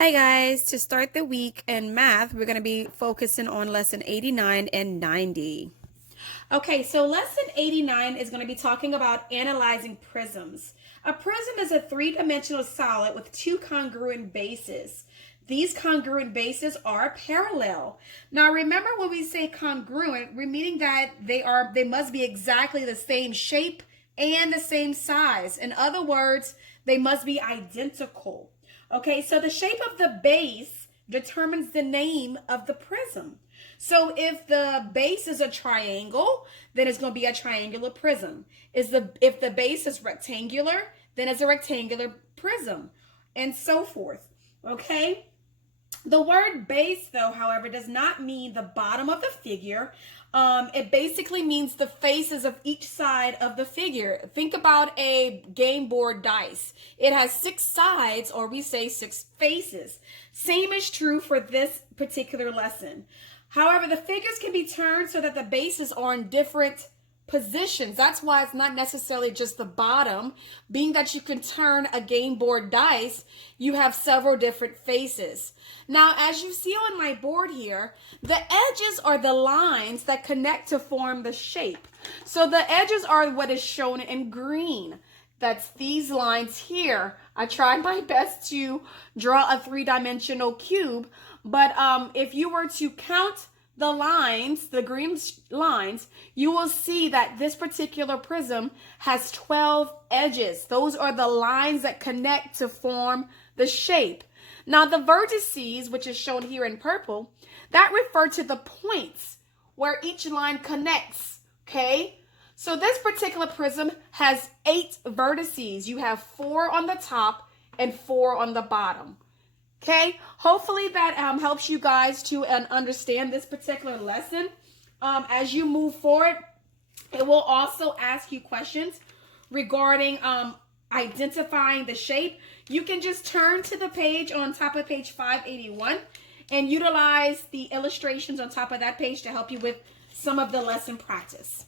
Hi guys, to start the week in math, we're going to be focusing on lesson 89 and 90. Okay, so lesson 89 is going to be talking about analyzing prisms. A prism is a three-dimensional solid with two congruent bases. These congruent bases are parallel. Now remember when we say congruent, we're meaning that they must be exactly the same shape and the same size. In other words, they must be identical. Okay, so the shape of the base determines the name of the prism. So if the base is a triangle, then it's going to be a triangular prism. If the base is rectangular, then it's a rectangular prism, and so forth. Okay? The word base, though, however, does not mean the bottom of the figure. It basically means the faces of each side of the figure. Think about a game board dice. It has 6 sides, or we say 6 faces. Same is true for this particular lesson. However, the figures can be turned so that the bases are in different positions. That's why it's not necessarily just the bottom. Being that you can turn a game board dice, you have several different faces. Now, as you see on my board here, the edges are the lines that connect to form the shape. So the edges are what is shown in green. That's these lines here. I tried my best to draw a three-dimensional cube, but if you were to count the lines, the green lines, you will see that this particular prism has 12 edges. Those are the lines that connect to form the shape. Now the vertices, which is shown here in purple, that refer to the points where each line connects, okay? So this particular prism has 8 vertices. You have 4 on the top and 4 on the bottom. Okay, hopefully that helps you guys to understand this particular lesson. As you move forward, it will also ask you questions regarding identifying the shape. You can just turn to the page on top of page 581 and utilize the illustrations on top of that page to help you with some of the lesson practice.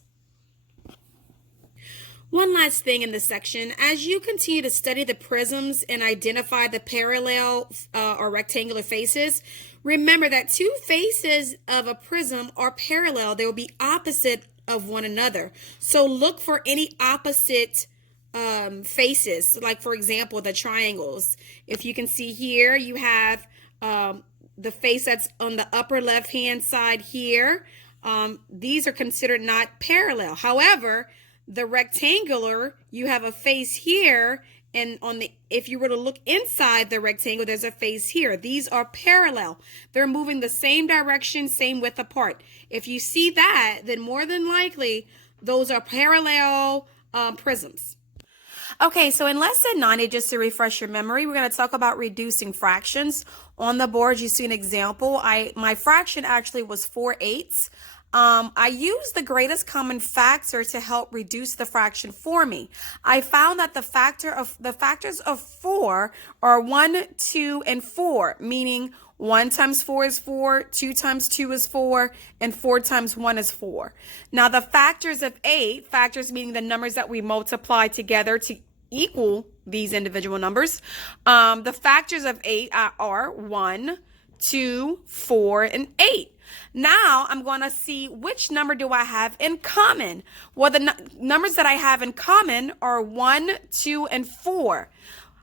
One last thing in this section, as you continue to study the prisms and identify the parallel or rectangular faces, remember that 2 faces of a prism are parallel. They will be opposite of one another. So look for any opposite faces, like for example, the triangles. If you can see here, you have the face that's on the upper left-hand side here. These are considered not parallel. However, the rectangular, you have a face here, and if you were to look inside the rectangle, there's a face here. These are parallel. They're moving the same direction, same width apart. If you see that, then more than likely, those are parallel prisms. Okay, so in lesson 90, just to refresh your memory, we're going to talk about reducing fractions. On the board, you see an example. My fraction actually was 4/8. I used the greatest common factor to help reduce the fraction for me. I found that the factors of 4 are 1, 2, and 4, meaning 1 times 4 is 4, 2 times 2 is 4, and 4 times 1 is 4. Now the factors of 8, factors meaning the numbers that we multiply together to equal these individual numbers. The factors of 8 are 1, 2, 4, and 8. Now I'm going to see which number do I have in common. Well, the numbers that I have in common are 1, 2, and 4.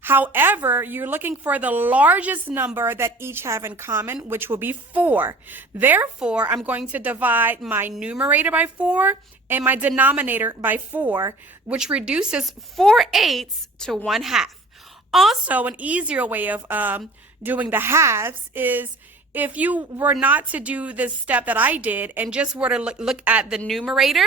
However, you're looking for the largest number that each have in common, which will be 4. Therefore, I'm going to divide my numerator by 4 and my denominator by 4, which reduces 4/8 to 1/2. Also, an easier way of doing the halves is if you were not to do this step that I did and just were to look at the numerator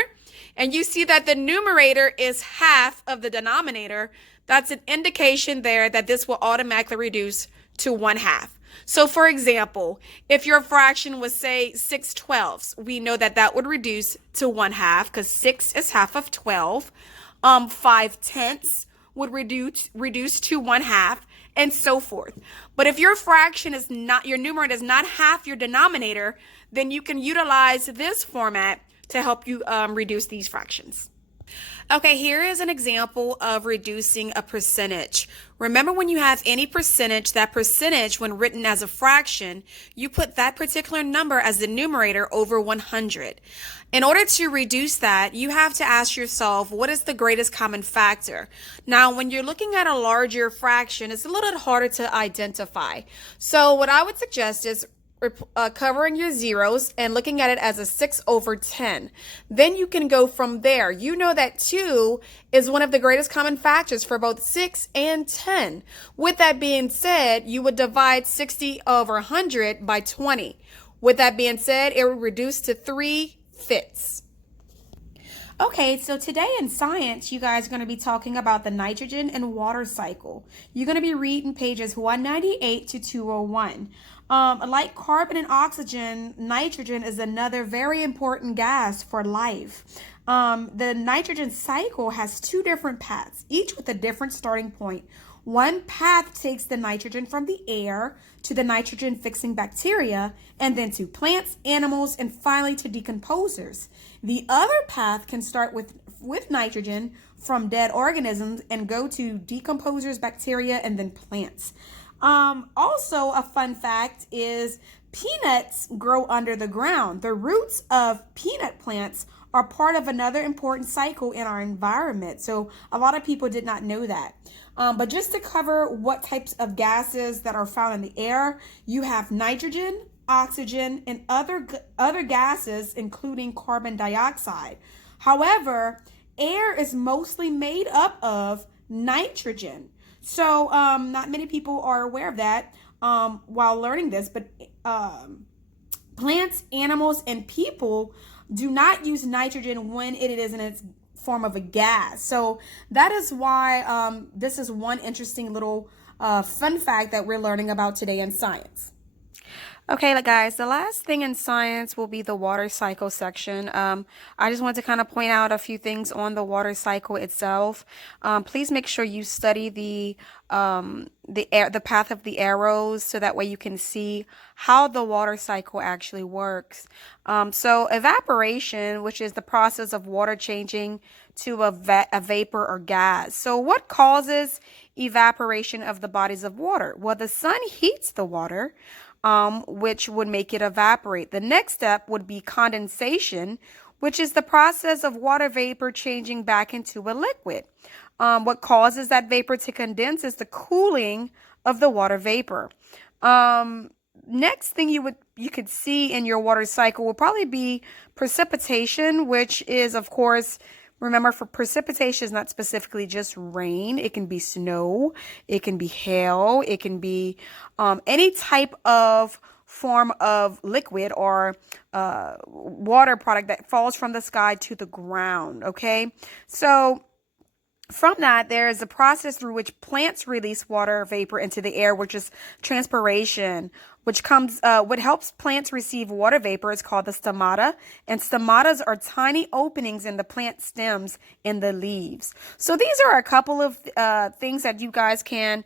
and you see that the numerator is half of the denominator, that's an indication there that this will automatically reduce to 1/2. So for example, if your fraction was say 6/12, we know that that would reduce to 1/2 because 6 is half of 12. 5/10 would reduce to 1/2, and so forth. But if your fraction is not, your numerator is not half your denominator, then you can utilize this format to help you reduce these fractions. Okay, here is an example of reducing a percentage. Remember, when you have any percentage, that percentage, when written as a fraction, you put that particular number as the numerator over 100. In order to reduce that, you have to ask yourself, what is the greatest common factor? Now, when you're looking at a larger fraction, it's a little bit harder to identify. So what I would suggest is covering your zeros and looking at it as a 6 over 10. Then you can go from there. You know that 2 is one of the greatest common factors for both 6 and 10. With that being said, you would divide 60 over 100 by 20. With that being said, it would reduce to 3/5. Okay, so today in science, you guys are going to be talking about the nitrogen and water cycle. You're going to be reading pages 198 to 201. Like carbon and oxygen, nitrogen is another very important gas for life. The nitrogen cycle has 2 different paths, each with a different starting point. One path takes the nitrogen from the air to the nitrogen fixing bacteria, and then to plants, animals, and finally to decomposers. The other path can start with nitrogen from dead organisms and go to decomposers, bacteria, and then plants. Also, a fun fact is peanuts grow under the ground. The roots of peanut plants are part of another important cycle in our environment. So a lot of people did not know that. But just to cover what types of gases that are found in the air, you have nitrogen, oxygen, and other gases, including carbon dioxide. However, air is mostly made up of nitrogen. So not many people are aware of that while learning this, but plants, animals, and people do not use nitrogen when it is in its form of a gas. So that is why this is one interesting little fun fact that we're learning about today in science. Okay, guys, the last thing in science will be the water cycle section. I just want to kind of point out a few things on the water cycle itself. Please make sure you study the path of the arrows so that way you can see how the water cycle actually works. So evaporation, which is the process of water changing to a vapor or gas. So what causes evaporation of the bodies of water? Well, the sun heats the water, which would make it evaporate. The next step would be condensation, which is the process of water vapor changing back into a liquid. What causes that vapor to condense is the cooling of the water vapor. Next thing you could see in your water cycle will probably be precipitation, which is, of course, remember, for precipitation is not specifically just rain. It can be snow, it can be hail, it can be any type of form of liquid or water product that falls from the sky to the ground, okay? So from that, there is a process through which plants release water vapor into the air, which is transpiration, which comes, what helps plants receive water vapor is called the stomata. And stomatas are tiny openings in the plant stems and the leaves. So these are a couple of things that you guys can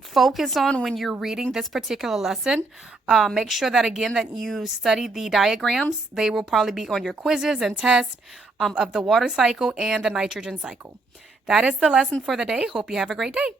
focus on when you're reading this particular lesson. Make sure that, again, that you study the diagrams. They will probably be on your quizzes and tests of the water cycle and the nitrogen cycle. That is the lesson for the day. Hope you have a great day.